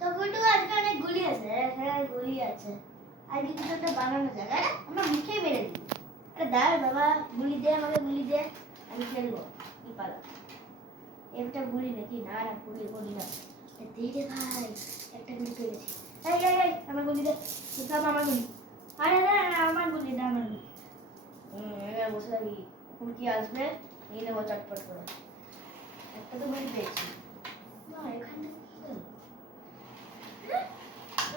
তো গুটু আজকে অনেক গুলি আছে হ্যাঁ গুলি আছে। আজকে কিছু একটা বানানো যাক আরে আমরা মুখে মেরে দিই। আরে দাঁড় বাবা, গুলি দে, আমাকে গুলি দে, আমি খেলব, কি পালা। একটা গুলি নাকি, না না, গুলি গুলি না। এ দে রে ভাই, একটা গুলি পেয়েছি এই এই এই, আমার গুলি দে সব আমার গুলি। আরে, না আমার গুলি দে, আমার গুলি। বসে থাকি। এখন কি আসবে? নিয়ে নেব চটপট করে। একটা তো গুলি পেয়েছি না এখান থেকে কি হলো? হ্যাঁ? তো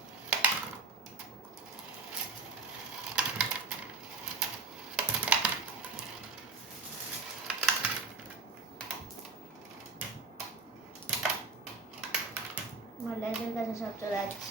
আমার লেজের কাছে সব চলে যাচ্ছে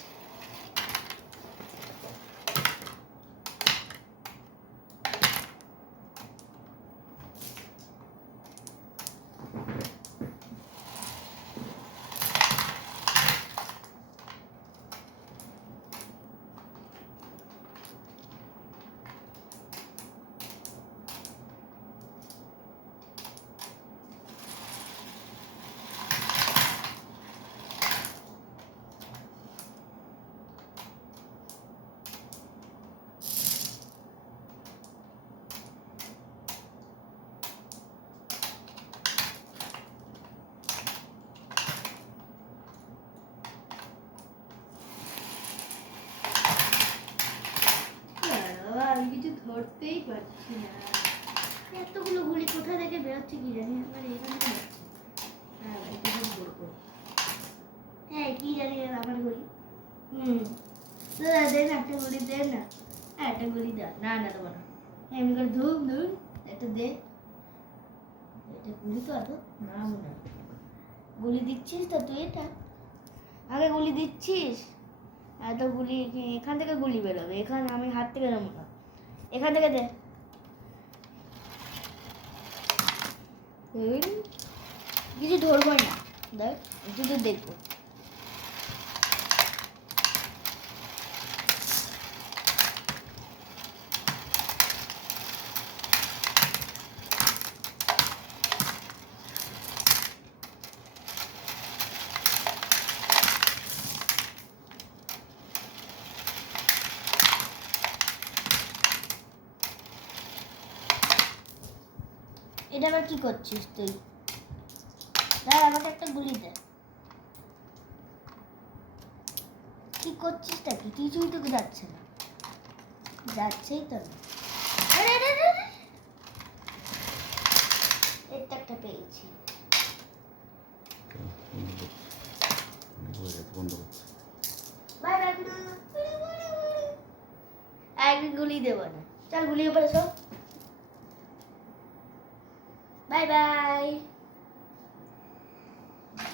বাবা, আমি কিছু ধরতেই পারছি না। এতগুলো গুলি কোথা থেকে বেরোচ্ছে কি জানি, আমার এখানে যাচ্ছে হ্যাঁ করব হ্যাঁ কি জানি আমার গুলি হুম দাদা দে না একটা গুলি দে না। হ্যাঁ একটা গুলি দে না না, দেবো না। এমনি করে ধুম ধুম, একটা দে। এটা গুলি তো এত না। মনে গুলি দিচ্ছিস তো তুই এটা? আগে গুলি দিচ্ছিস। এত গুলি, এখান থেকে গুলি বেরোবে। এখানে আমি হাত থেকে দেবো না। এখান থেকে দে। কিছু ধরবই না। দেখ শুধু দেখব। এটা আবার কি করছিস তুই? দাঁড়া, আমাকে একটা গুলি দে। কি করছিস তা কি? কিছুই তো যাচ্ছে না। যাচ্ছেই তো একটা পেয়েছি। গুলি দেবো না। চল, গুলি উপরে সব 拜拜。